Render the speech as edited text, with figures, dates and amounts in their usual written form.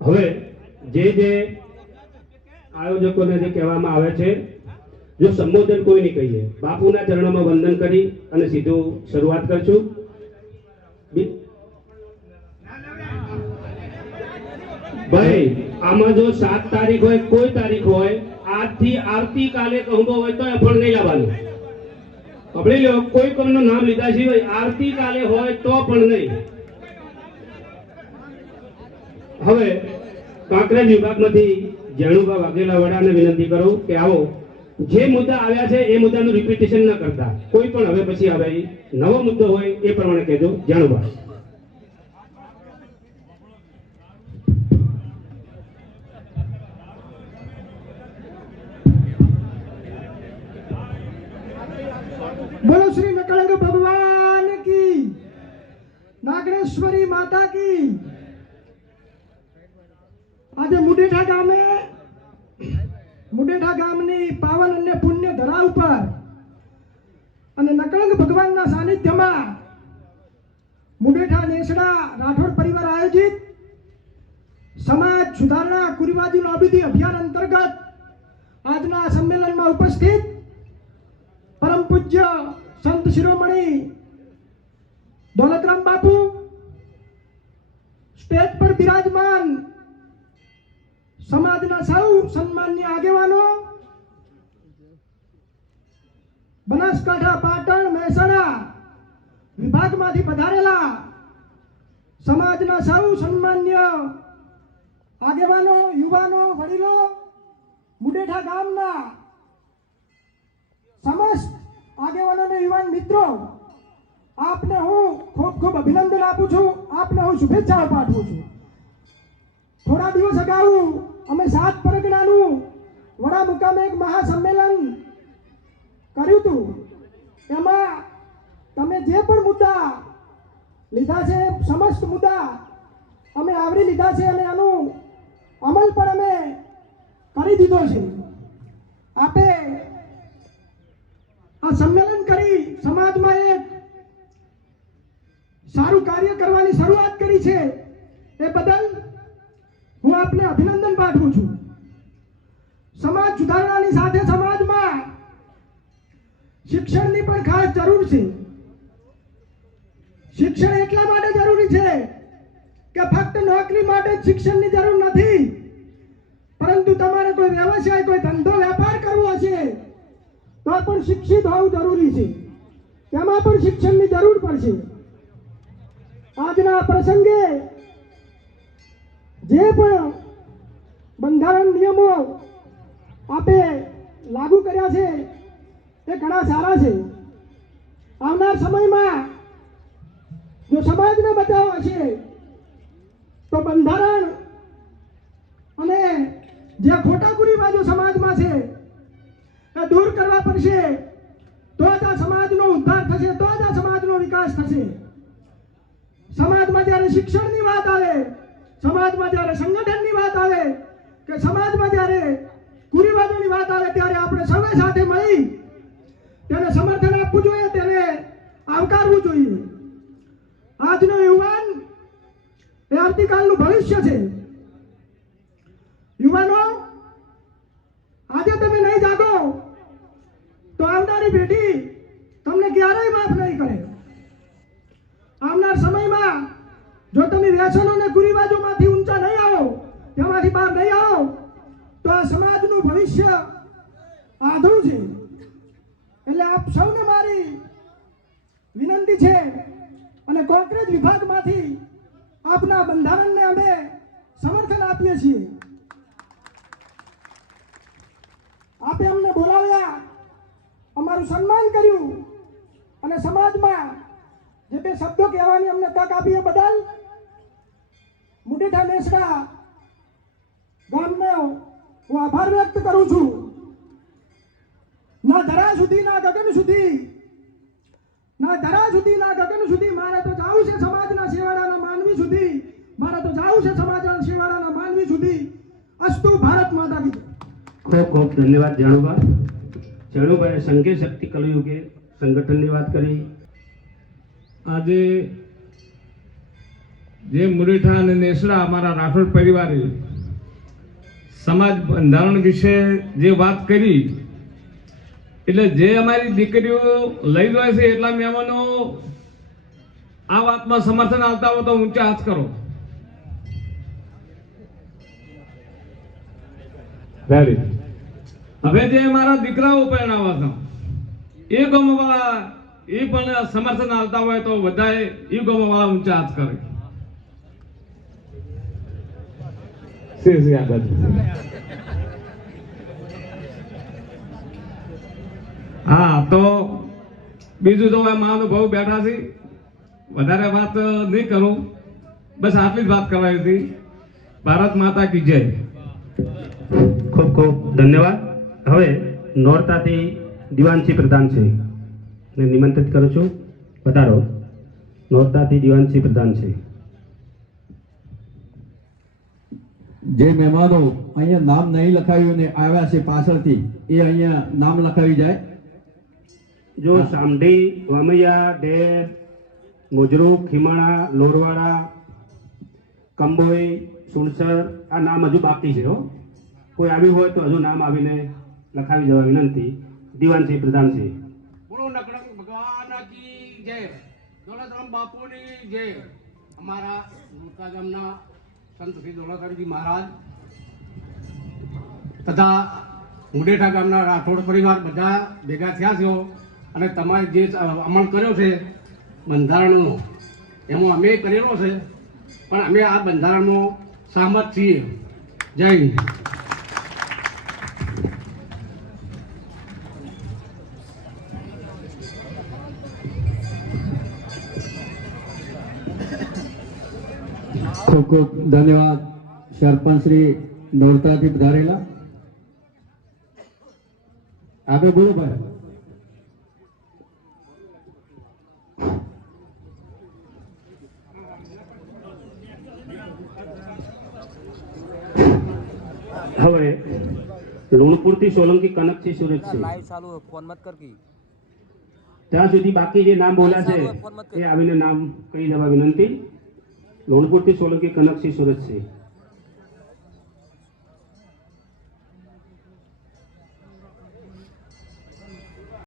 હવે જે આયોજકોને જે કહેવામાં આવે છે, જો સંબોધન કોઈ નહીં કહીએ, બાપુના ચરણોમાં વંદન કરી અને સીધું શરૂઆત કરશું. ભાઈ આમાં જો 7 તારીખ હોય, કોઈ તારીખ હોય, આજથી આવતીકાલે કહુંબો હોય તો પણ નહીં લાવવાનું. પકડી લો, કોઈ કોઈનું નામ લીધા સિવાય આવતીકાલે હોય તો પણ નહીં. હવે કાંકરેજ વિભાગમાંથી જાણુભા વાઘેલા વડાને વિનંતી કરું કે આવો, જે મુદ્દા આવ્યા છે એ મુદ્દાનું રિપીટેશન ન કરતા, કોઈ પણ હવે પછી આવે નવો મુદ્દો હોય એ પ્રમાણે કહેજો. જાણુભા. बोलो श्री नकलंग भगवान की, नागेश्वरी माता की. आज मुडेठा गामनी पावन અને પુણ્ય ધરા ઉપર અને નકલંગ ભગવાનના સાનિધ્યમાં મુડેઠા નેસડા રાઠોડ પરિવાર આયોજિત સમાજ સુધારણા કુરિવાજીનો અભિધિ અભિયાન અંતર્ગત આજના સંમેલનમાં ઉપસ્થિત परम पूज्य संत शिरोमणि दौलतराम बापू, स्टेज पर विराजमान समाजना सौ सन्मान्य आगेवानो, बनासकांठा पाटण महेसाणा विभागमांथी पधारेला समाजना सौ सन्मान्य आगेवानो, युवानो, वडीलो, मुडेठा गामना समस्त આગેવાનો અને યુવાન મિત્રો, આપને હું ખૂબ ખૂબ અભિનંદન આપું છું, આપને હું શુભેચ્છાઓ પાઠવું છું. થોડા દિવસ અગાઉ અમે 7 પરગણાનું વડા મુકામે એક મહાસંમેલન કર્યું હતું. એમાં તમે જે પણ મુદ્દા લીધા છે, સમસ્ત મુદ્દા અમે આવરી લીધા છે અને આનું અમલ પણ અમે કરી દીધો છે. આપે આ સંમેલન કરી સમાજમાં એક સારું કાર્ય કરવાની શરૂઆત કરી છે, એ બદલ હું આપને અભિનંદન પાઠવું છું. સમાજ સુધારણાની સાથે સમાજમાં શિક્ષણની પણ ખાસ જરૂર છે. શિક્ષણ એટલા માટે જરૂરી છે કે ફક્ત નોકરી માટે જ શિક્ષણની જરૂર નથી, પરંતુ તમારે કોઈ વ્યવસાય, કોઈ ધંધો વેપાર કરવો હશે તો પણ શિક્ષિત હોવું જરૂરી છે. તેમાં પણ શિક્ષણની જરૂર પડશે. આજના પ્રસંગે જે પણ બંધારણ નિયમો આપે લાગુ કર્યા છે એ ઘણા સારા છે. આવનાર સમયમાં જો સમાજને બચાવવો હશે તો બંધારણ અને જે ખોટા કુરિવાજો સમાજમાં છે दूर करवा पड़शे, तो ज आ समाजनो उद्धार थशे, तो ज आ समाजनो विकास थशे. समाजमां ज्यारे शिक्षणनी वात आवे, समाजमां ज्यारे संगठननी वात आवे के समाजमां ज्यारे कुरिवाजोनी वात आवे त्यारे आपणे सौए साथे मळी तेने समर्थन आपवुं जोईए, तेने आवकारवुं जोईए. આજનો યુવાન એ આવતીકાલનું ભવિષ્ય છે. યુવાનો, આજે તમે નહીં જાગો તો આવનારી પેઢી તમને ક્યારેય માફ નહીં કરે. આવનાર સમયમાં જો તમે વ્યસનો અને કુરિવાજોમાંથી ઊંચા નહીં આવો, તેમાંથી બહાર નહીં આવો, તો આ સમાજનું ભવિષ્ય આંધળું છે. એટલે આપ સૌને મારી વિનંતી છે અને કોંકરેજ વિભાગમાંથી આપના બંધારણને અમે સમર્થન આપીએ છીએ. આપે અમને બોલાવ્યા, અમારું સન્માન કર્યું અને સમાજમાં જે બે શબ્દો કહેવાની અમને તક આપી એ બદલ મુડેઠા નેસડા ગામનો હું આભાર વ્યક્ત કરું છું. ના ધરા સુધી, ના ગગન સુધી, ના ધરા સુધી, ના ગગન સુધી મારે તો જાવું છે સમાજના છેવાડાના માનવી સુધી, મારે તો જાવું છે સમાજના છેવાડાના માનવી સુધી. અસ્તુ ભારત માતા કી. ખૂબ ખૂબ ધન્યવાદ જાણુભા. જાણુભાઈએ સંઘે શક્તિ કલયુગે સંગઠનની વાત કરી. આજે જે મુરેઠા અને નેસડા અમારા રાઠોડ પરિવારે સમાજ બંધારણ વિશે જે વાત કરી, એટલે જે અમારી દીકરીઓ લઈ જાય છે એટલા મહેમાનો આ વાતમાં સમર્થન આવતા હોય તો ઊંચા હાથ કરો. વેરી હવે જે મારા દીકરાઓ પરણાવા છે એ ગામવાળા એ પણ સમર્થન આવતા હોય તો બધાએ એ ગામવાળા ઊંચા હાથ કરે. હા, તો બીજું તો મહાનુભાવ બેઠા છે, વધારે વાત નહીં કરું, બસ આટલી જ વાત કરવાની હતી. ભારત માતા કી જય. ખૂબ ખૂબ ધન્યવાદ. હવે નોરતાથી દિવાનસિંહ પ્રધાન છે ને નિમંત્રિત કરું છું. વધારો. નોરતાથી દિવાનસિંહ પ્રધાન છે. જે મહેમાનો અહીંયા નામ નહીં લખાવ્યું ને આવ્યા છે પાછળથી, એ અહીંયા નામ લખાવી જાય. જો સામઢી, વામૈયા, ઢેર, મોજરૂ, ખીમાણા, લોરવાડા, કંબોઈ, સુણસર આ નામ હજુ બાકી છે. કોઈ આવ્યું હોય તો હજુ નામ આવીને લખાવી જવા વિનંતી. દિવાનસિંહ પ્રધાન છે. બોલો નકળક ભગવાન કી જય, દોલતરામ બાપુની જય. અમારા મુલકા ગામના સંત શ્રી દોલતરામજી મહારાજ તથા મુડેઠા ગામના રાઠોડ પરિવાર બધા ભેગા થયા છો અને તમારે જે અમલ કર્યો છે બંધારણનો, એમાં અમે કરેલો છે, પણ અમે આ બંધારણનો સહમત છીએ. જય હિન્દ. ખૂબ ખૂબ ધન્યવાદ સરપંચ શ્રી નોરતાથી પધારેલા. આગળ બોલો ભાઈ. હવે લુણપુરથી સોલંકી કનકસિંહ સુરત છે. लाइव चालू है, फोन मत कर की. ત્યાં સુધી બાકી જે નામ બોલ્યા છે એ આવીને નામ કહી જવા વિનંતી. લુણપુરથી સોલંકી કનકસિંહ સુરત છે.